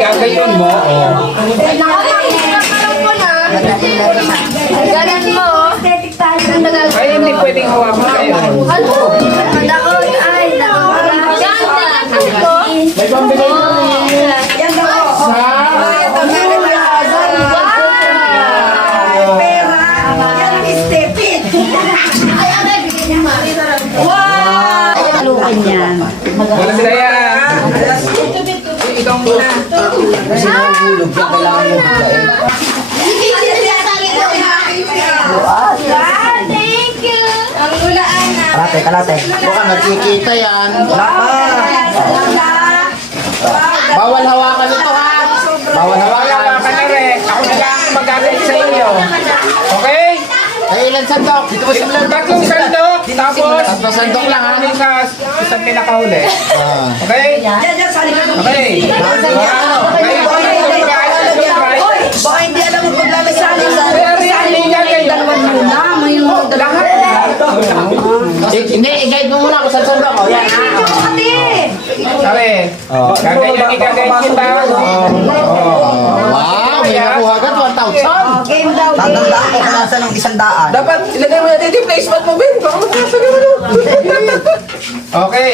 Gagayon mo, oh. Ganan mo. Ay, hindi pwedeng hawakan kayo. Ano? Ay, May pambili ko. yan ako. Pera. Yan ang stepit. Wow! Talukan yan. Wala sila yan. Ikaw muna. Thank you. Ang ulaan na. Kalate. Baka nagkikita yan. Bawal hawakan ito ha. Bawal hawakan. Hawakan na rin. Ako na lang mag-agad sa inyo. Okay? Ay, ilan sandok? Dito mo simulan. Tatlong sandok. Tapos, Tatlong sandok lang ha. ano yung sa isang pinakahuli. Okay? Okay. Baka hindi alam mo paglalagay Hindi, i-guide mo muna kung saan sandok. O, yan ha. Sabi, kagayan kita. Wow, may nakuha agad 1,000. Game daw. Tatandaan ko kung nasa ng 100. Dapat ilagay mo natin yung placement mo, Ben. Baka matasa ka na. Okay.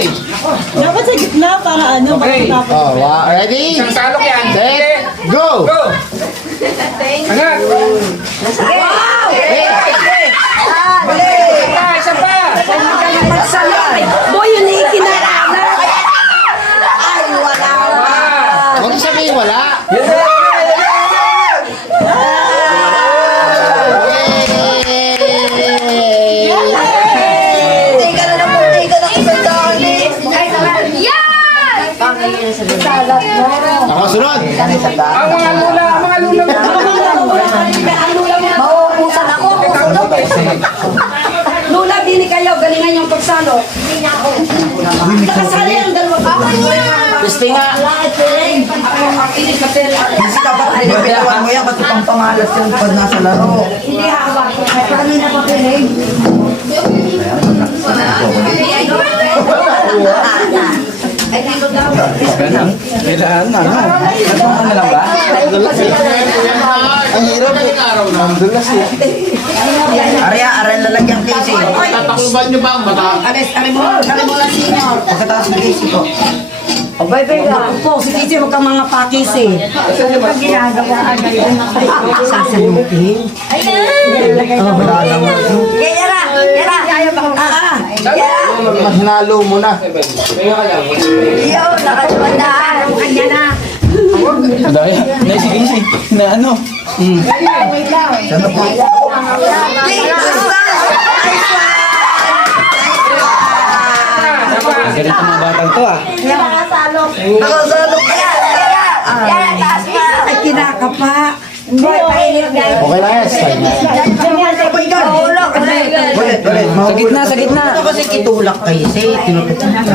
Dapat sa gitna para ano, Okay. Oh, wow. Ready? Isang salok yan. Set, go! Go! Angat! Wow! Isa pa! Boy, yun ikinarana. Ay, wala. Huwag niyo sabihin wala. Tika na po, tika na po, darling. Yan! Ako sunod. Ang mga lula Mauubusan ako. Lula, bini kayo. Galingan yung pagsalo. Nakasali ang dalawa. Ako yun. Gusto nga. Kasi dapat pinapilawan mo yan kasi pang pangalas yan pag nasa laro. Hindi hawak. Paano na papilig? Kailangan na, no? Nagpapang na lang ba? Ang hirap ng araw na. Arya, aral lalagyan kasi. Tatakluban niyo ba ang mata? Alis mo lang senior. Pagkatapos ng kasi ko. Bye-bye lang. po, si Titi, huwag kang mga pakis eh. Pag ginagawa agad yung Sasalukin. Yara! Hinalo mo na. Iyo, nakalimutan. Kanya na. Daya, naisig-isig. Na ano? Sana po. Ganito mga batang to ah. Nakasalok. Nakasalok. Yan, taas mo. Ay, kinakapa. Boy, painit guys. Okay lang yan. Style na. Mahulog. Ulit. Sa gitna. Ito kasi kitulak kayo.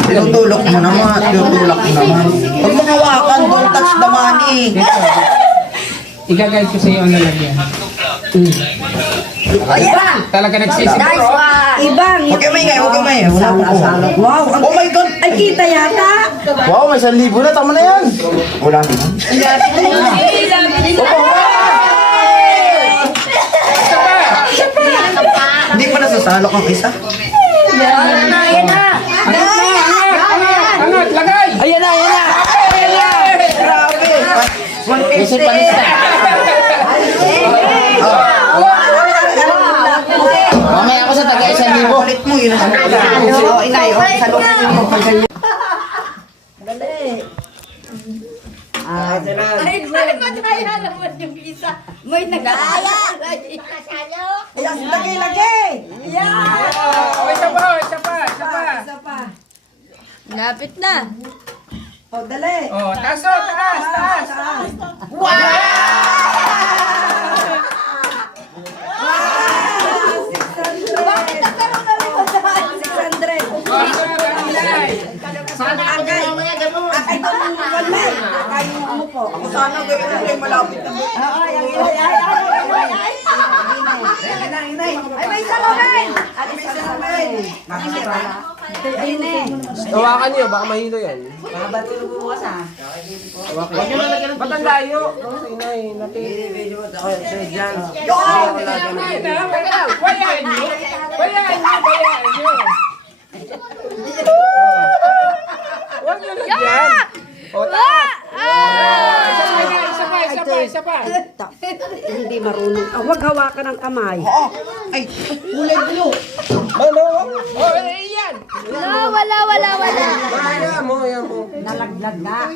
Tinutulak mo naman. Huwag mo hawakan. Don't touch the money. Igagayad ko sa iyo ang lalagyan. Ayan. Talaga Nice nagsisiguro. one. Ibang. Huwag kayo maingay. Wala po ko. Wow, Oh my God. ay kita yata. Wow, may 1,000 na. Tama na yan. Wala naman. Hindi pa nasasalok ang isa. Ayan na. Angat, lagay! Ayan na. Grabe. Isip pa nista. Mamaya ako sa taga 1,000. Ulit mo yun. Oo, inay. Salukin mo pag ganyan. Ay, mataya naman yung isa. May nag-aala. Lagay Malapit na. O, dali. Oh, taas o, taas. Bakit nagkaroon na rin sa 600? Sana ako din mamaya gano'n. Ay, ito mong walay. Ay, ano po. Ako sana gano'n ay malapit na. Ay, may salamin. Ay, may salamin. Ayun eh. Hawakan niyo, baka mahilo yan. Mabatulog mo sa. Huwag niyo lalagyan ng ba't ang layo? Inay, natin. Bayaan niyo. Huwag niyo lagyan. O, isa pa. Hindi marunong. Huwag hawakan ng kamay. Ay, kulay blue. Ano? Oh, yan. Wala. Ayan mo. Nalaglag na.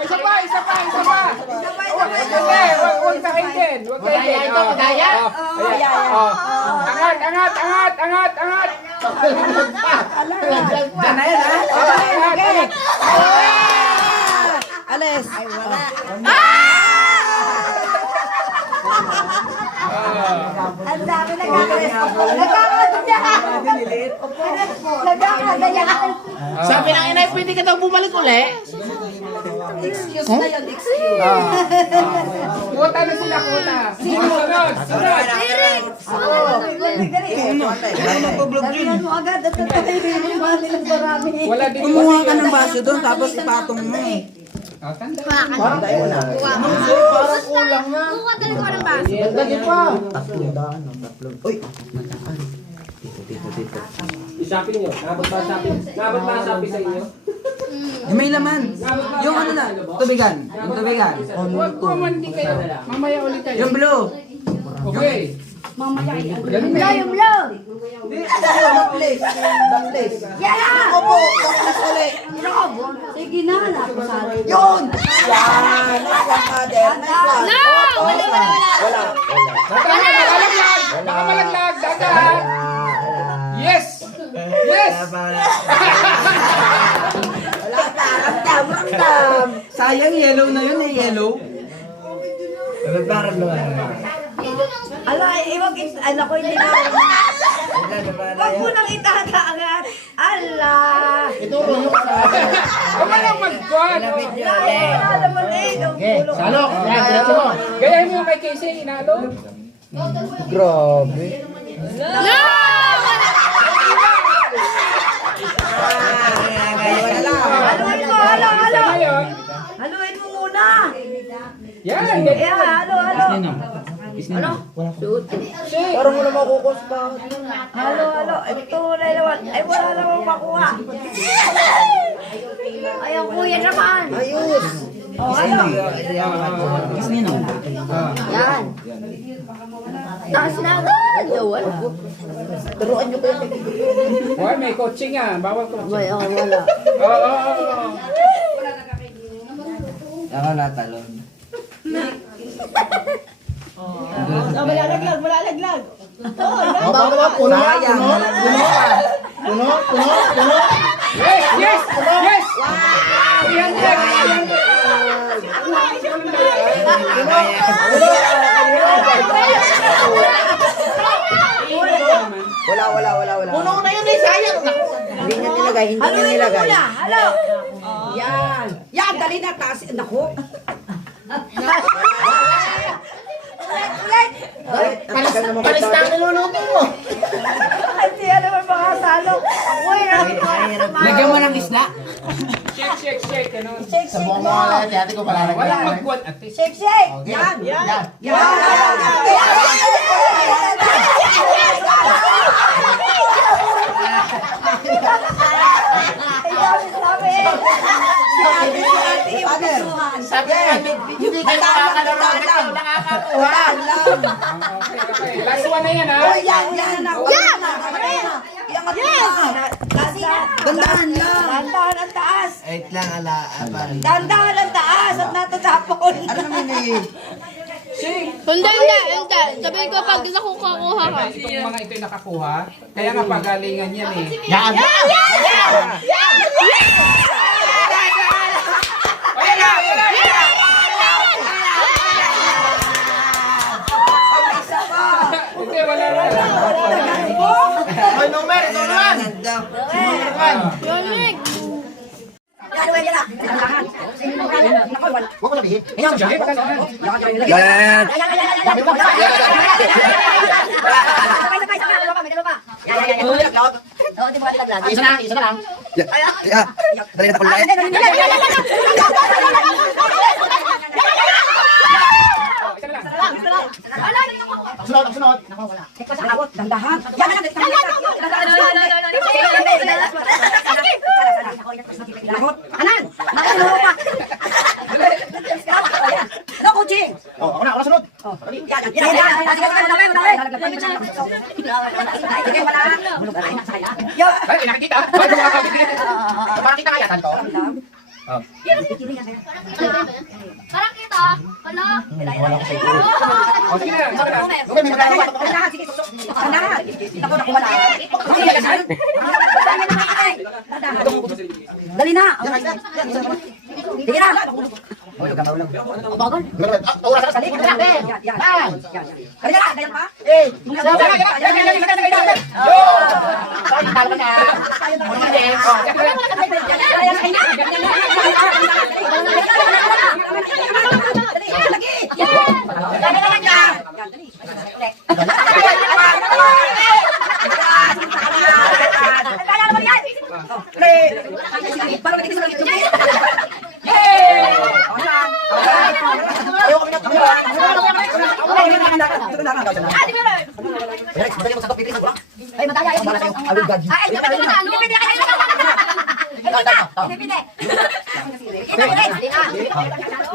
Isa pa. Huwag kain din. Madaya ito, madaya. Angat. Diyan na yan, ha? Angat. Alis. Ay, wala. Ang dami nagkakadayan. Sabi ng inay, pwede ka daw bumalik uli. Excuse na yun, excuse. Kuta na sila, kuta. Sunod. Dalihan mo agad at tatayin mo mga nilang marami. Wala din. Kumuha ka ng baso doon, tapos ipatong mo. Parang kulang na. Kuha talaga ko ng baso. Dagdag pa. Tatlong. Uy, mataan. Dito. Isapin nyo. Nabot ba sapi sa inyo? May laman. Yung ano na, tubigan. Yung tubigan. Huwag ko man di kayo. Mamaya ulit kayo. Yung blue. Okay. Yung blow. Daplis. Yeah! Opo, daplis ulit. Sige na, napasalo. Yun! Yan! Nice one, mother. Nice one. No! Wala. Malaglag. Baka malaglag. Dagan. Yes. Ramdam. Sayang, yellow na yun, yellow. Ala, iwag ano ko hindi na. Wag mo nang itataangat. Ala. Ituro nyo ka sa akin. Huwag ka lang mag-quad. Alam mo na eh. Okay, salok. Yan, diretso mo. Gayahin mo kay Casey, inalo. Grabe. No! Haluin mo, halo. Ngayon. Haluin mo muna. Yan. Halo. Parang mo na makukus pa. Halo. Ito na naman. Ay, wala namang makuha. Ayaw kuya naman. Ayos. Oh, halo. Yan. Taas na agad. Wala. Turuan nyo ko yung Hoy, may coaching ah. Bawal coaching. Wala. Oo. Ako natalon. Puno. Yes. Yan. Wala. Puno na yun eh, sayang. Hindi niya nilagay. Haluin mo muna. Halo. Yan. Yan, dali na. Taas. Naku. Ulit. Palis na ang niluluto mo. Ay, siya naman makasalo. Uy, Lagyan mo ng isda. Shake. Ano? Sa buong mga dati ko pala. Walang mag-quad at least. Shake. Yan. Sabi namin, hindi kayo nakakalala. Nakakakuha. Okay. Last one na yan ha. Dandahan ang taas. Wait lang, ala. Dandahan ang taas at natatapon. Ano naman eh? Shake. Hindi. Sabihin ko pag nakukuha ka. Itong mga ito'y nakakuha. Kaya nga pagalingan yan eh. Yan! Hindi, wala na. Ay, numero, ito naman! Yamig. Huwag mo sabihin. Ikaw siya. Isa na lang. Dali na kulay. Sunod. Dandahan. Anan! Makulong ka! Ano, coaching? Oh, ako na sunod. Ay, nakikita. Ay, nakakakita. Makakita kaya tanto? Parang kita. Hala. O, sige na. Sige na. Dali na! Sige na! Oras na. Kaya na, pa? Ay, madaya.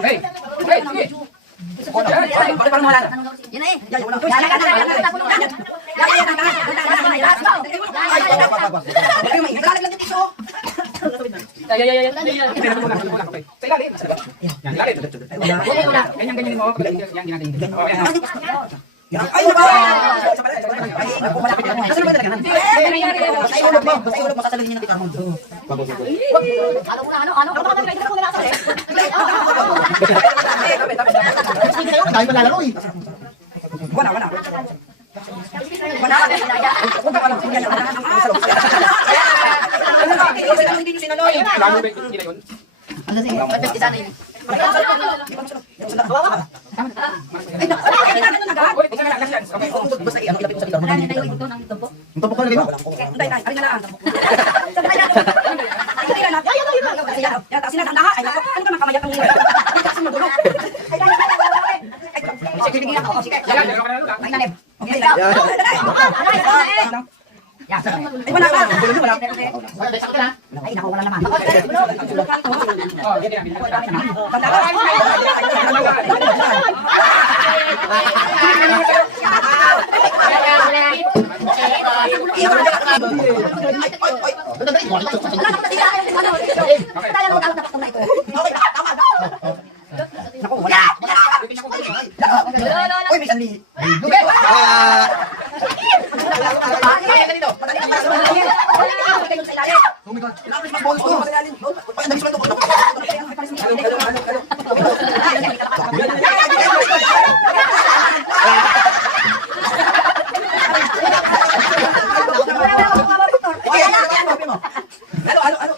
Hey, hey, sige. Yan eh. Okay. Sa ilalim. Yan, ilalim. Ganyan mo. Yan, ginagaling. O, yan. Ay, naka! Ulog mo, sasabihin niya na pitahon. Ang dami pa lalaro eh. Wala. Lalo ba yung yun? Uy, isa na lang. Last chance. Okay. Basta ilapit ko sa pitahon. Ang tapok ko lagay mo. Yan, dalawa ka na lang. Ay, naku, wala naman. Oh, yan, yan. Naku, wala. Uy, may sanli. Oh my God. Lapis mag bonus to. Ay, nabis man to.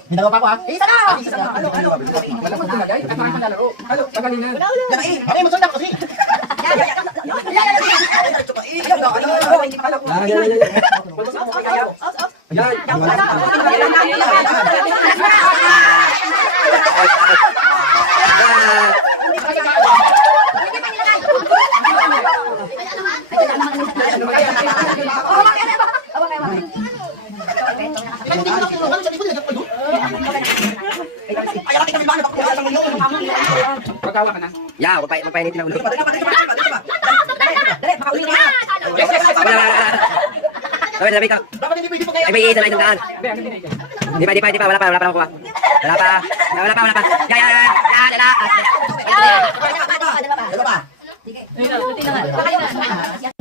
May dalawa pa ako ha. Wala mo tumagay. At mga panlalaro. Halo, tagalin na. Ay, masunod ako kasi. Pagkawa ka na. Yeah, magpainitin na ulo. Dali, makauwi na. Yes, yes, yes. Sabi ka. Dapat hindi pwede pa kaya. Ay, may isa na isang daan. Hindi, ang hindi. Di pa. Wala pa nakuha. Wala pa. Ya. Dalawa pa. Buti naman. Baka yun na.